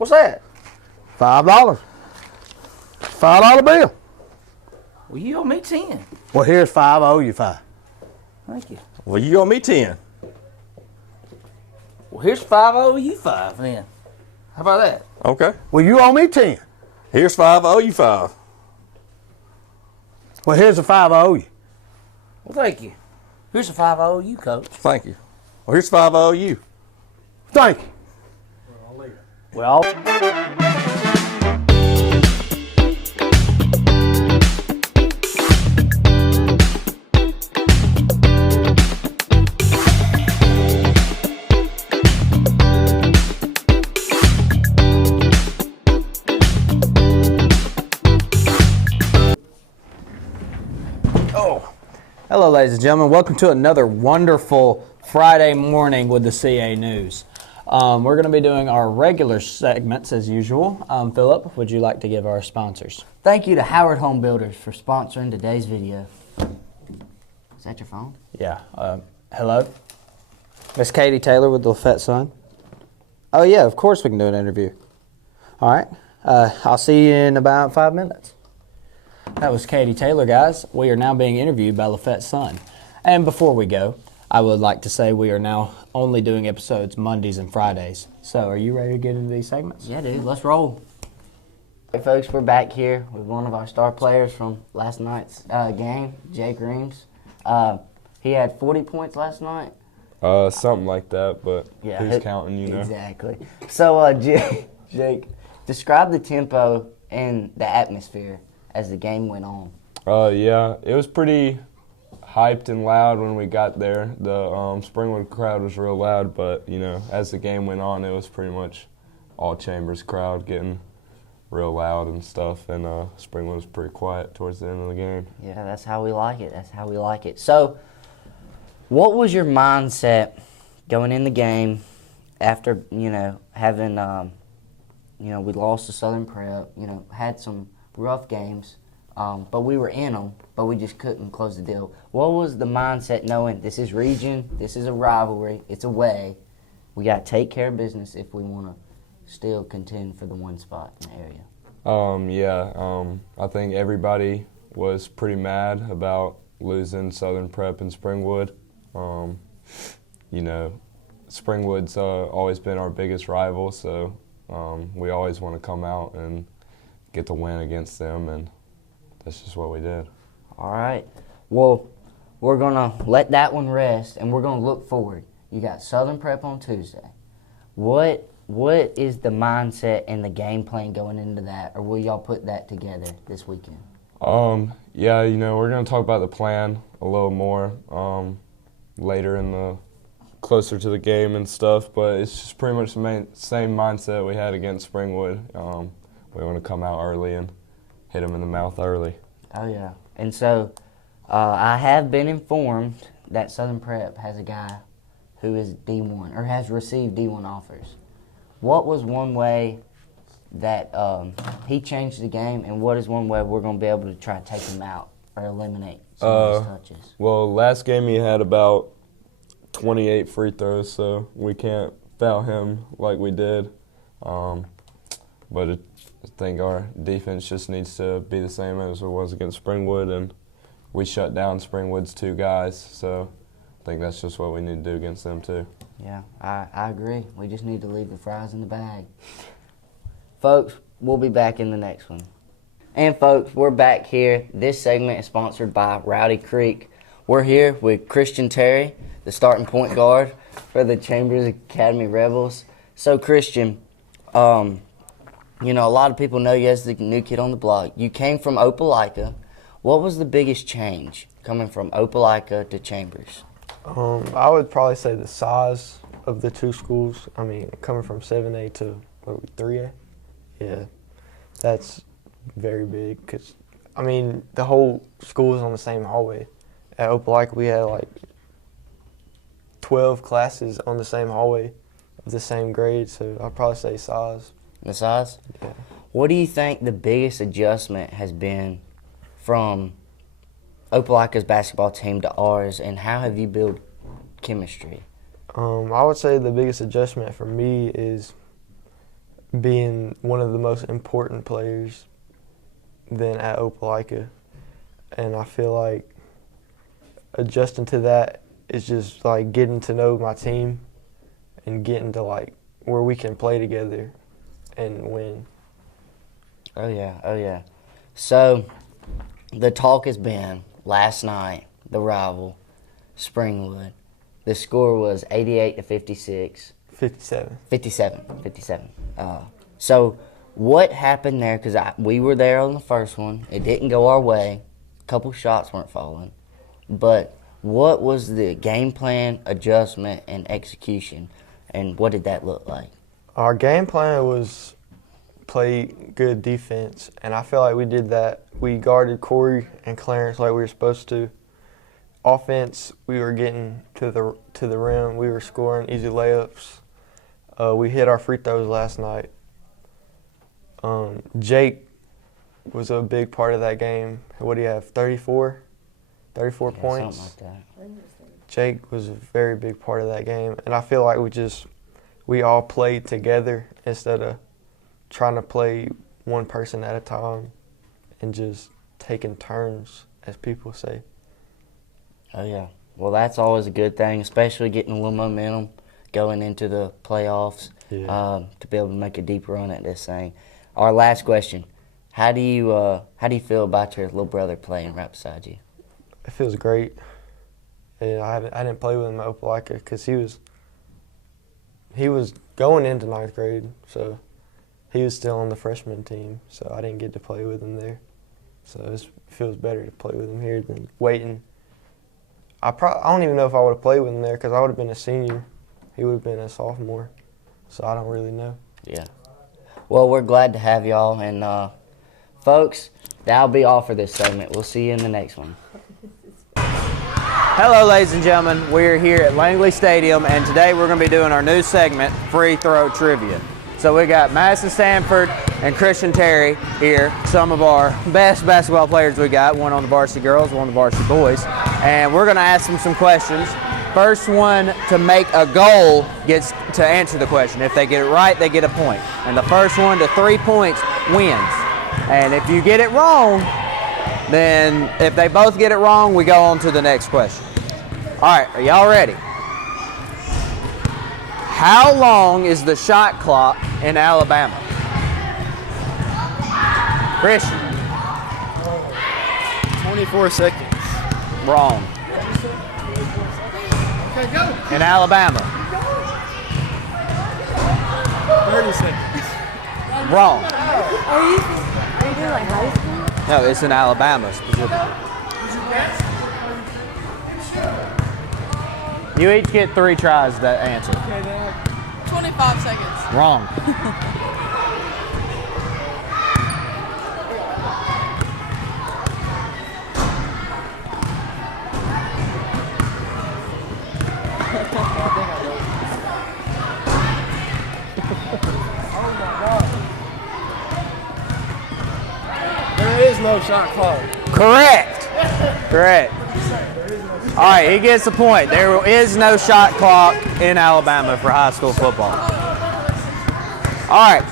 What's that? $5. $5 bill. Well, you owe me 10. Well, here's 5. I owe you 5. Thank you. Well, you owe me 10. Well, here's 5. I owe you 5 then. How about that? Okay. Well, you owe me 10. Here's 5. I owe you 5. Well, here's the 5 I owe you. Well, thank you. Here's the 5 I owe you, Coach. Thank you. Well, here's 5 I owe you. Thank you. Well, hello, ladies and gentlemen. Welcome to another wonderful Friday morning with the CA News. We're going to be doing our regular segments as usual. Philip, would you like to give our sponsors? Thank you to Howard Home Builders for sponsoring today's video. Is that your phone? Yeah. Hello? Miss Katie Taylor with the Lafette Sun. Oh, yeah, of course we can do an interview. All right. I'll see you in about 5 minutes. That was Katie Taylor, guys. We are now being interviewed by Lafette Sun. And before we go, I would like to say we are now only doing episodes Mondays and Fridays. So are you ready to get into these segments? Yeah, dude. Let's roll. Hey, folks, we're back here with one of our star players from last night's game, Jake Reams. He had 40 points last night. Something like that, but Yeah, who's counting, you know? Exactly. So, Jake, describe the tempo and the atmosphere as the game went on. Yeah, it was pretty hyped and loud when we got there. The Springwood crowd was real loud, but, you know, as the game went on, it was pretty much all Chambers crowd getting real loud and stuff, and Springwood was pretty quiet towards the end of the game. Yeah, that's how we like it. That's how we like it. So, what was your mindset going in the game after, having, we lost to Southern Prep, had some rough games, but we were in them, but we just couldn't close the deal. What was the mindset knowing this is region, this is a rivalry, it's away, we got to take care of business if we want to still contend for the one spot in the area? I think everybody was pretty mad about losing Southern Prep and Springwood. Springwood's always been our biggest rival, so we always want to come out and get the win against them, and that's just what we did. All right. Well, we're going to let that one rest, and we're going to look forward. You got Southern Prep on Tuesday. What is the mindset and the game plan going into that, or will y'all put that together this weekend? We're going to talk about the plan a little more later closer to the game and stuff, but it's just pretty much the same mindset we had against Springwood. We want to come out early and hit them in the mouth early. Oh, yeah. And so I have been informed that Southern Prep has a guy who is D1 or has received D1 offers. What was one way that he changed the game, and what is one way we're going to be able to try to take him out or eliminate some of his touches? Well, last game he had about 28 free throws, so we can't foul him like we did. But I think our defense just needs to be the same as it was against Springwood, and we shut down Springwood's 2 guys, so I think that's just what we need to do against them too. Yeah, I agree. We just need to leave the fries in the bag. Folks, we'll be back in the next one. And folks, we're back here. This segment is sponsored by Rowdy Creek. We're here with Christian Terry, the starting point guard for the Chambers Academy Rebels. So, Christian, a lot of people know you as the new kid on the block. You came from Opelika. What was the biggest change coming from Opelika to Chambers? I would probably say the size of the two schools. I mean, coming from 7A to 3A, yeah, that's very big. Cause the whole school is on the same hallway. At Opelika, we had like 12 classes on the same hallway of the same grade. So I'd probably say size. The size? Yeah. What do you think the biggest adjustment has been from Opelika's basketball team to ours, and how have you built chemistry? I would say the biggest adjustment for me is being one of the most important players than at Opelika. And I feel like adjusting to that is just like getting to know my team and getting to like where we can play together and win. Oh yeah. So the talk has been last night, the rival, Springwood. The score was 88-56. 57. 57. So what happened there? Because we were there on the first one. It didn't go our way. A couple shots weren't falling. But what was the game plan, adjustment, and execution? And what did that look like? Our game plan was play good defense, and I feel like we did that. We guarded Corey and Clarence like we were supposed to. Offense, we were getting to the rim. We were scoring easy layups. We hit our free throws last night. Jake was a big part of that game. What do you have, 34 points? Something like that. Jake was a very big part of that game, and I feel like we all played together instead of trying to play one person at a time and just taking turns, as people say. Oh, yeah. Well, that's always a good thing, especially getting a little momentum going into the playoffs to be able to make a deep run at this thing. Our last question, how do you feel about your little brother playing right beside you? It feels great. And I didn't play with him at Opelika because he was going into 9th grade, so he was still on the freshman team, so I didn't get to play with him there. So it feels better to play with him here than waiting. I don't even know if I would have played with him there because I would have been a senior. He would have been a sophomore, so I don't really know. Yeah. Well, we're glad to have y'all, and folks, that'll be all for this segment. We'll see you in the next one. Hello, ladies and gentlemen. We're here at Langley Stadium, and today we're going to be doing our new segment, Free Throw Trivia. So we got Madison Stanford and Christian Terry here, some of our best basketball players we got, one on the varsity girls, one on the varsity boys. And we're going to ask them some questions. First one to make a goal gets to answer the question. If they get it right, they get a point. And the first one to 3 points wins. And if you get it wrong, then if they both get it wrong, we go on to the next question. All right, are y'all ready? How long is the shot clock in Alabama? Christian. 24 seconds. Wrong. Okay, go. In Alabama. 30 seconds. Wrong. Are you doing like high school? No, it's in Alabama specifically. You each get 3 tries to answer. Okay, then. 25 seconds. Wrong. There is no shot clock. Correct. Correct. All right, he gets the point. There is no shot clock in Alabama for high school football. All right.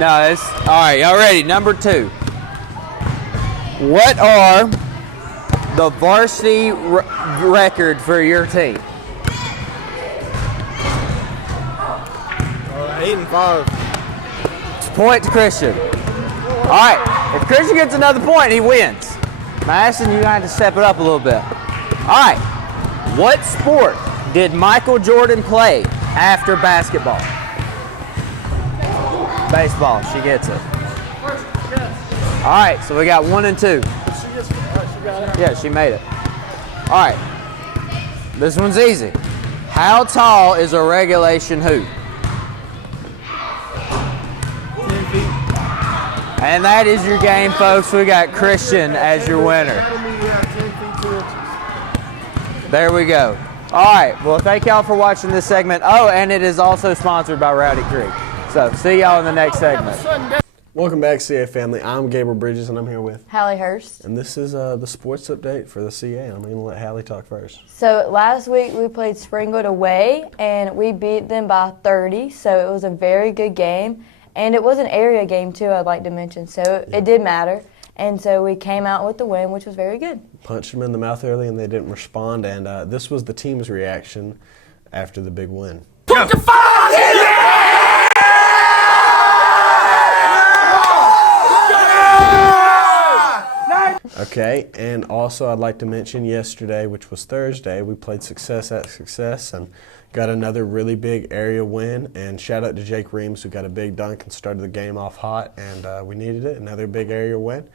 No, it's all right. Y'all ready? Number 2. What are the varsity record for your team? 8-5. Point to Christian. All right. If Christian gets another point, he wins. Madison, you're going to have to step it up a little bit. All right. What sport did Michael Jordan play after basketball? Baseball. She gets it. All right. So we got 1 and 2. Yeah, she made it. All right. This one's easy. How tall is a regulation hoop? 10 feet. And that is your game, folks. We got Christian as your winner. Academy, you have 10 feet 2 inches. There we go. All right. Well, thank y'all for watching this segment. Oh, and it is also sponsored by Rowdy Creek. So see y'all in the next segment. Welcome back, CA family. I'm Gabriel Bridges, and I'm here with. Hallie Hurst. And this is the sports update for the CA. I'm going to let Hallie talk first. So last week we played Springwood away, and we beat them by 30. So it was a very good game, and it was an area game too. I'd like to mention, so it did matter. And so we came out with the win, which was very good. Punched them in the mouth early, and they didn't respond. And this was the team's reaction after the big win. Okay, and also I'd like to mention yesterday, which was Thursday, we played Success at Success and got another really big area win. And shout out to Jake Reams, who got a big dunk and started the game off hot, and we needed it, another big area win.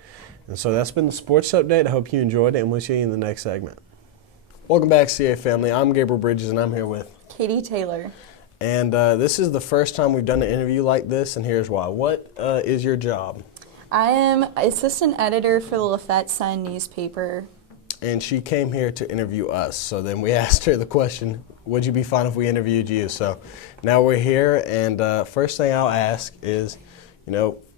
And so that's been the sports update. I hope you enjoyed it, and we'll see you in the next segment. Welcome back, CA family. I'm Gabriel Bridges, and I'm here with. Katie Taylor. And this is the first time we've done an interview like this, and here's why. What is your job? I am assistant editor for the Lafayette Sun newspaper. And she came here to interview us. So then we asked her the question, would you be fine if we interviewed you? So now we're here, and first thing I'll ask is,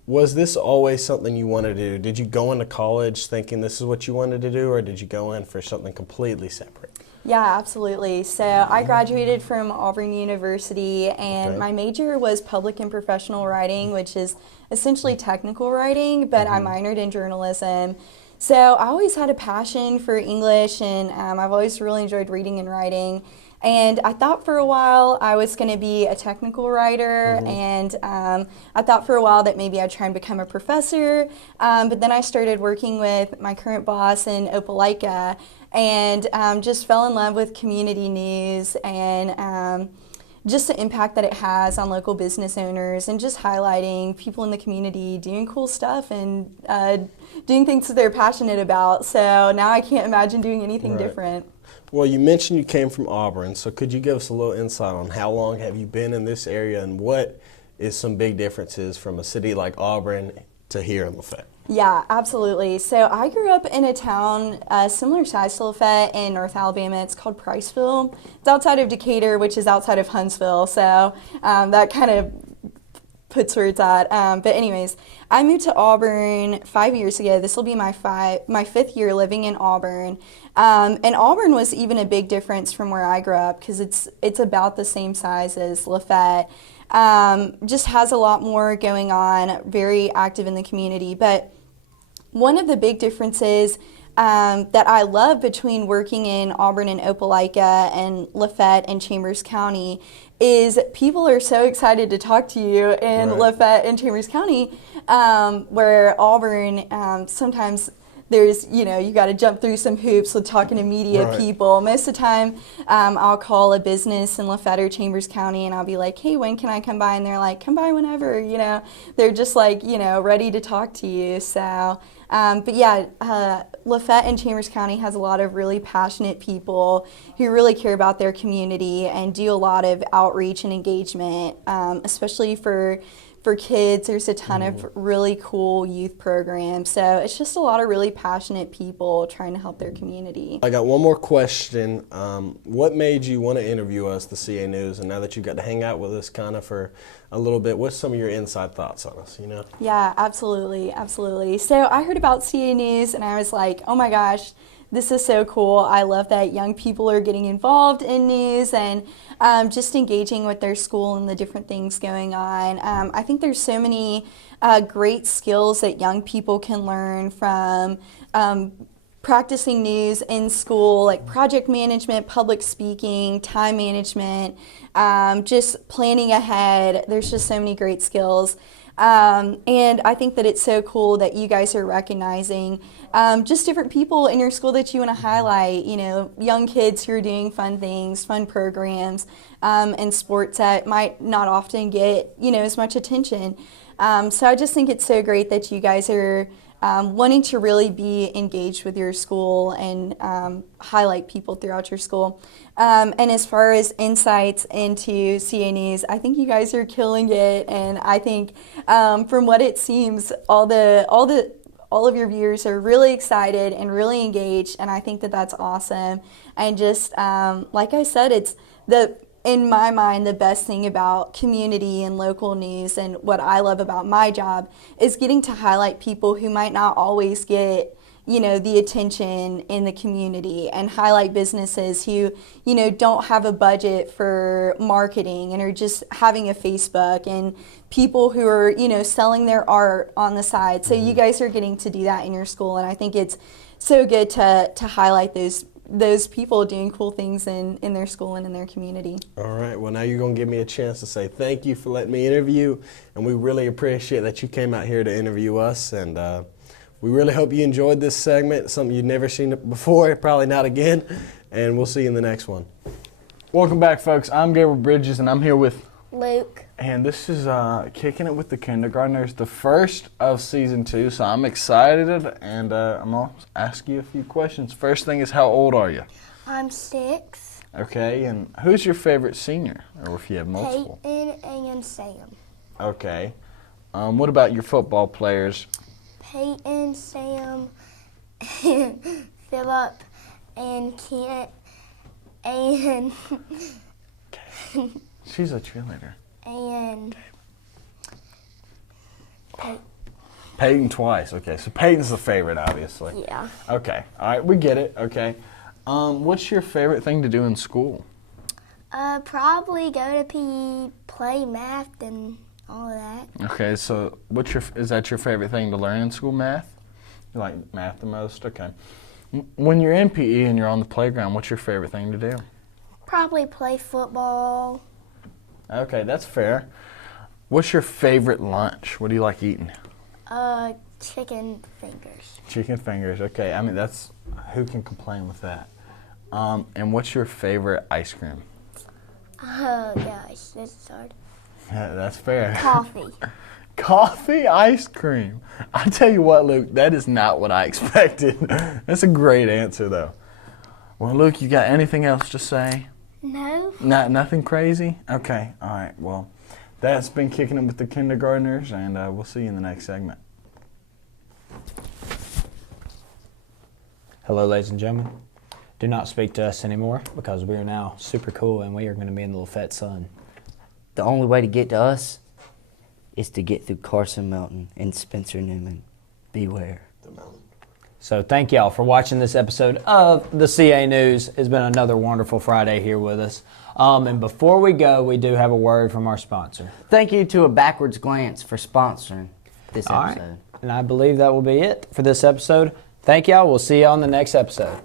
was this always something you wanted to do? Did you go into college thinking this is what you wanted to do, or did you go in for something completely separate? Yeah, absolutely. So I graduated from Auburn University, and my major was public and professional writing, which is essentially technical writing, but I minored in journalism. So I always had a passion for English, and I've always really enjoyed reading and writing. And I thought for a while I was going to be a technical writer, and I thought for a while that maybe I'd try and become a professor. But then I started working with my current boss in Opelika, and just fell in love with community news and just the impact that it has on local business owners, and just highlighting people in the community doing cool stuff and doing things that they're passionate about. So now I can't imagine doing anything different. Well, you mentioned you came from Auburn, so could you give us a little insight on how long have you been in this area, and what is some big differences from a city like Auburn to here in Lafayette? Yeah, absolutely. So I grew up in a town similar size to Lafayette in North Alabama. It's called Priceville. It's outside of Decatur, which is outside of Huntsville. So that kind of puts where it's at. But anyways, I moved to Auburn 5 years ago. This will be my fifth year living in Auburn. And Auburn was even a big difference from where I grew up, because it's about the same size as Lafayette. Just has a lot more going on, very active in the community. But one of the big differences that I love between working in Auburn and Opelika and Lafayette and Chambers County is people are so excited to talk to you in Lafayette and Chambers County, where Auburn sometimes there's, you got to jump through some hoops with talking to media people. Most of the time, I'll call a business in Lafayette or Chambers County, and I'll be like, hey, when can I come by? And they're like, come by whenever, They're just like, ready to talk to you. So, but yeah, Lafayette and Chambers County has a lot of really passionate people who really care about their community and do a lot of outreach and engagement, especially for kids. There's a ton of really cool youth programs. So it's just a lot of really passionate people trying to help their community. I got one more question. What made you want to interview us, the CA News, and now that you've got to hang out with us kind of for a little bit, what's some of your inside thoughts on us, Yeah, absolutely, absolutely. So I heard about CA News, and I was like, oh my gosh, this is so cool. I love that young people are getting involved in news and just engaging with their school and the different things going on. I think there's so many great skills that young people can learn from practicing news in school, like project management, public speaking, time management, just planning ahead. There's just so many great skills. And I think that it's so cool that you guys are recognizing just different people in your school that you want to highlight, young kids who are doing fun things, fun programs, and sports that might not often get, as much attention. So I just think it's so great that you guys are wanting to really be engaged with your school and highlight people throughout your school. And as far as insights into CA News, I think you guys are killing it, and I think from what it seems, all of your viewers are really excited and really engaged, and I think that that's awesome. And just like I said, it's in my mind, the best thing about community and local news and what I love about my job is getting to highlight people who might not always get, the attention in the community, and highlight businesses who, don't have a budget for marketing and are just having a Facebook, and people who are, selling their art on the side. So you guys are getting to do that in your school, and I think it's so good to highlight those people doing cool things in their school and in their community. All right, well, now you're going to give me a chance to say thank you for letting me interview, and we really appreciate that you came out here to interview us, and we really hope you enjoyed this segment, something you've never seen before, probably not again, and we'll see you in the next one. Welcome back, folks. I'm Gabriel Bridges, and I'm here with Luke. And this is Kicking It with the Kindergartners, the first of season 2, so I'm excited, and I'm going to ask you a few questions. First thing is, how old are you? I'm 6. Okay, and who's your favorite senior, or if you have multiple? Peyton and Sam. Okay. What about your football players? Peyton, Sam, Philip, and Kent, and She's a cheerleader. and Peyton twice. Okay, so Peyton's the favorite, obviously. yeah. Okay, all right, we get it. Okay. What's your favorite thing to do in school? Probably go to PE, play math, and all of that. Okay, so is that your favorite thing to learn in school, math? You like math the most? Okay. When you're in PE and you're on the playground, what's your favorite thing to do? Probably play football. Okay, that's fair. What's your favorite lunch? What do you like eating? Chicken fingers. Chicken fingers. Okay, I mean, who can complain with that? And what's your favorite ice cream? Oh gosh, this is hard. Yeah, that's fair. Coffee. Coffee ice cream. I tell you what, Luke, that is not what I expected. That's a great answer, though. Well, Luke, you got anything else to say? No. Nothing crazy? Okay, all right. Well, that's been Kicking It with the Kindergartners, and we'll see you in the next segment. Hello, ladies and gentlemen. Do not speak to us anymore because we are now super cool and we are going to be in the Lafette Sun. The only way to get to us is to get through Carson Melton and Spencer Newman. Beware. So thank y'all for watching this episode of the CA News. It's been another wonderful Friday here with us. And before we go, we do have a word from our sponsor. Thank you to A Backwards Glance for sponsoring this All episode. right. And I believe that will be it for this episode. Thank y'all. We'll see you on the next episode.